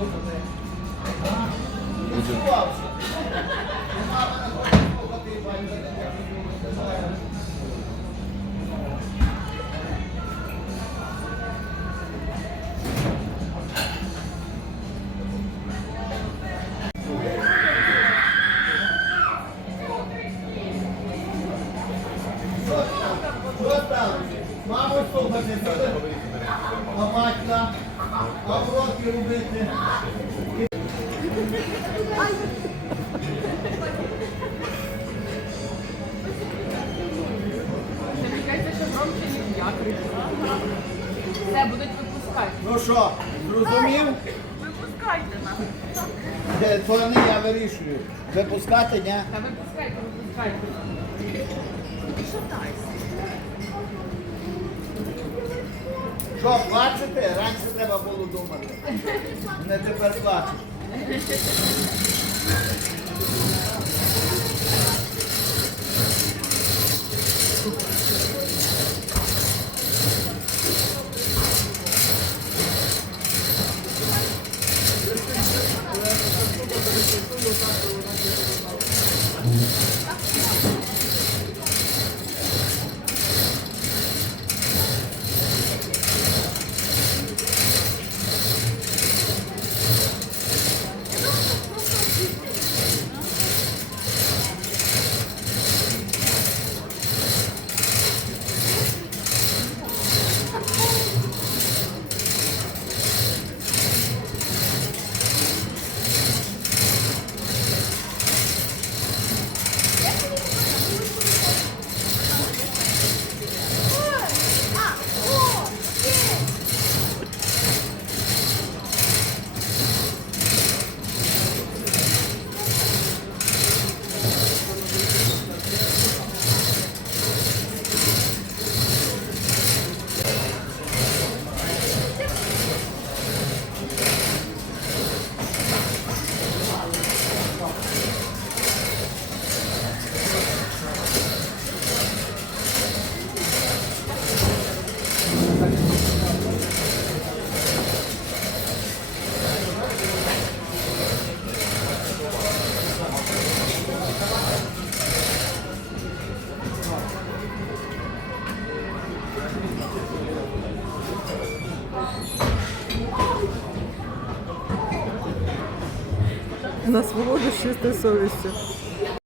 아, 네. 우주. Стовбати буде. Ламатька. Оброки робити. Мені що громче, ніж я. Все, будуть випускати. Ну що, зрозумів? Випускайте нас. То не я вирішую. Випускати, ні? Та випускайте, випускайте. Що, плачете? Раніше треба було думати. Не тепер плачеш. На свободу з чистою совістю.